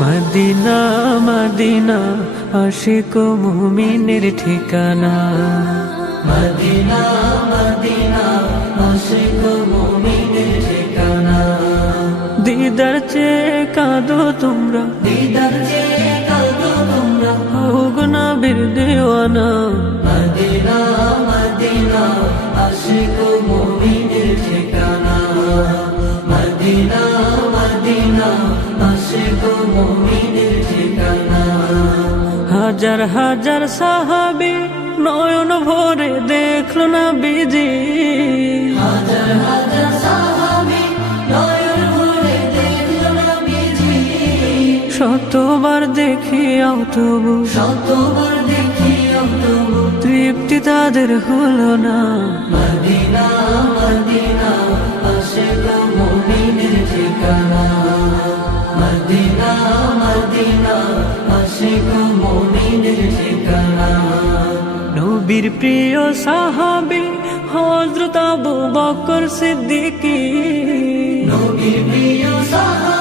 Medina Medina Ashiq মুমিনের ঠিকানা, Medina Medina Ashiq মুমিনের ঠিকানা। দিদার চেয়ে কাঁদো তোমরা, দিদার চেয়ে কাঁদো তোমরা, হোক নবীর দেওয়ানা। মদিনা মদিনা আশিক মুমিনের ঠিকানা, মদিনা মদিনা আশিক মুমিনের ঠিকানা। হাজার হাজার সাহাবী নয়ন ভরে দেখলো নবীজি, হাজার হাজার সাহাবী নয়ন ভরে দেখলো নবীজি। শতবার দেখিয়াও তবু, শতবার দেখিয়াও তবু তৃপ্তি তাদের হলো না। মদিনা মদিনা আশিক মুমিনের ঠিকানা, মদিনা মদিনা আশিক মুমিনের ঠিকানা। নবীর প্রিয় সাহাবী হযরত আবু বকর সিদ্দিকী, নবীর প্রিয় সাহাবী